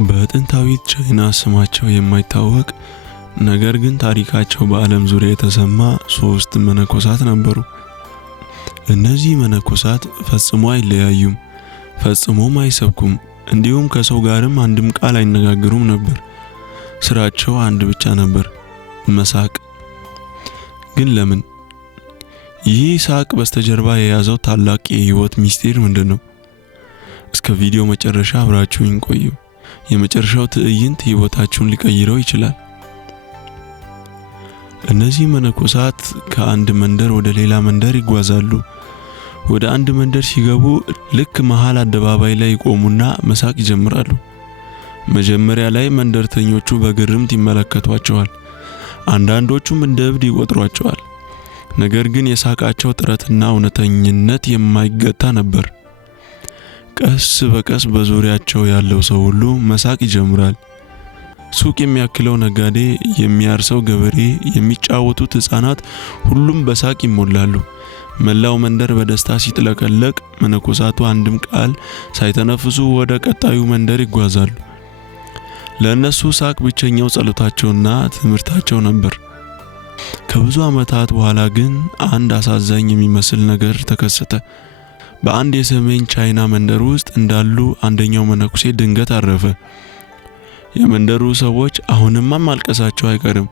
በጥንታዊት ቻይና ስማቸው የማይታወቅ ነገር ግን ታሪካቸው በዓለም ዙሪያ የተሰማ 3 መነኮሳት ነበሩ። እነዚህ መነኮሳት ፈጽሞ አይለያዩም፣ ፈጽሞም አይሰብኩም፣ እንዲሁም ከሰው ጋርም አንድም ቃል አይነጋገሩም ነበር። ስራቸው አንድ ብቻ ነበር፣ መሳቅ። ግን ለምን? ይህ ሳቅ በስተጀርባ የያዘው ታላቅ የህይወት ሚስጥር ምንድነው? እስከ ቪዲዮ መጨረሻ አብራችሁኝ ቆዩ። የመጨረሻው ትዕይንት ህይወታችሁን ሊቀይረው ይችላል። እነዚህ መነኮሳት ከአንድ መንደር ወደ ሌላ መንደር ይጓዛሉ። ወደ አንድ መንደር ሲገቡ ልክ መሃል አደባባይ ላይ ይቆሙና መሳቅ ይጀምራሉ። መጀመሪያ ላይ መንደርተኞቹ በግርምት ይመለከቷቸዋል፣ አንዳንዶቹም እንደ እብድ ይቆጥሯቸዋል። ነገር ግን የሳቃቸው ጥረትና እውነተኝነት የማይገታ ነበር። ቀስ በቀስ በዙሪያቸው ያለው ሰው ሁሉ መሳቅ ይጀምራል። ሱቅ የሚያክለው ነጋዴ፣ የሚያርሰው ገበሬ፣ የሚጫወቱት ህፃናት ሁሉም በሳቅ ይሞላሉ። መላው መንደር በደስታ ሲጥለቀለቅ መነኮሳቱ አንድም ቃል ሳይተነፍሱ ወደ ቀጣዩ መንደር ይጓዛሉ። ለእነሱ ሳቅ ብቸኛው ጸሎታቸውና ትምህርታቸው ነበር። ከብዙ ዓመታት በኋላ ግን አንድ አሳዛኝ የሚመስል ነገር ተከሰተ። በአንድ የሰሜን ቻይና መንደር ውስጥ እንዳሉ አንደኛው መነኩሴ ድንገት አረፈ። የመንደሩ ሰዎች አሁንማ ማልቀሳቸው አይቀርም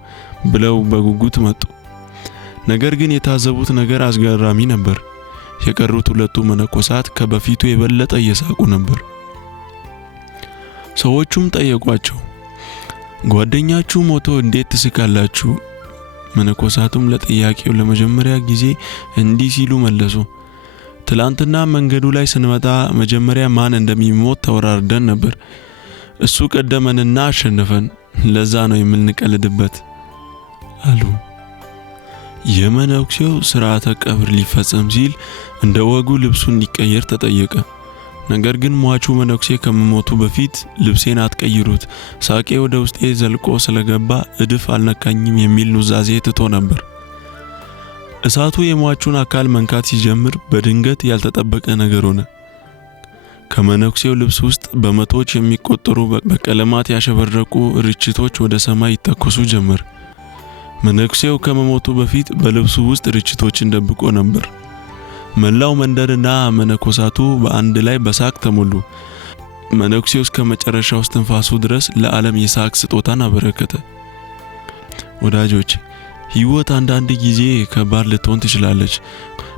ብለው በጉጉት መጡ። ነገር ግን የታዘቡት ነገር አስገራሚ ነበር። የቀሩት 2 መነኮሳት ከበፊቱ የበለጠ እየሳቁ ነበር። ሰዎቹም ጠየቋቸው፣ ጓደኛችሁ ሞቶ እንዴት ትስቃላችሁ? መነኮሳቱም ለጥያቄው ለመጀመሪያ ጊዜ እንዲህ ሲሉ መለሱ፣ ትላንትና መንገዱ ላይ ስንመጣ መጀመሪያ ማን እንደሚሞት ተወራርደን ነበር። እሱ ቀደመንና አሸነፈን፣ ለዛ ነው የምንቀልድበት አሉ። የመነኩሴው ሥርዓተ ቀብር ሊፈጸም ሲል እንደ ወጉ ልብሱን እንዲቀየር ተጠየቀ። ነገር ግን ሟቹ መነኩሴ ከመሞቱ በፊት ልብሴን አትቀይሩት፣ ሳቄ ወደ ውስጤ ዘልቆ ስለገባ እድፍ አልነካኝም የሚል ኑዛዜ ትቶ ነበር። እሳቱ የሟቹን አካል መንካት ሲጀምር በድንገት ያልተጠበቀ ነገር ሆነ። ከመነኩሴው ልብስ ውስጥ በመቶዎች የሚቆጠሩ በቀለማት ያሸበረቁ ርችቶች ወደ ሰማይ ይተኮሱ ጀመር። መነኩሴው ከመሞቱ በፊት በልብሱ ውስጥ ርችቶችን ደብቆ ነበር። መላው መንደርና መነኮሳቱ በአንድ ላይ በሳቅ ተሞሉ። መነኩሴው እስከ መጨረሻው እስትንፋሱ ድረስ ለዓለም የሳቅ ስጦታን አበረከተ። ወዳጆች፣ ህይወት አንዳንድ ጊዜ ከባድ ልትሆን ትችላለች።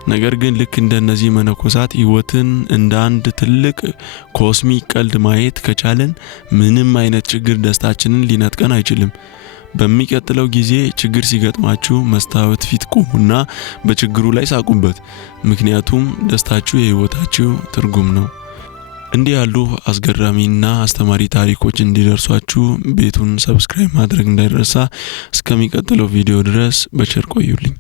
ነገር ግን ልክ እንደነዚህ መነኮሳት ህይወትን እንደ አንድ ትልቅ ኮስሚክ ቀልድ ማየት ከቻለን ምንም አይነት ችግር ደስታችንን ሊነጥቀን አይችልም። በሚቀጥለው ጊዜ ችግር ሲገጥማችሁ መስታወት ፊት ቆሙና በችግሩ ላይ ሳቁበት፣ ምክንያቱም ደስታችሁ የህይወታችሁ ትርጉም ነው። እንዲህ ያሉ አስገራሚና አስተማሪ ታሪኮች እንዲደርሷችሁ ቤቱን ሰብስክራይብ ማድረግ እንዳይረሳ። እስከሚቀጥለው ቪዲዮ ድረስ በቸር ቆዩልኝ።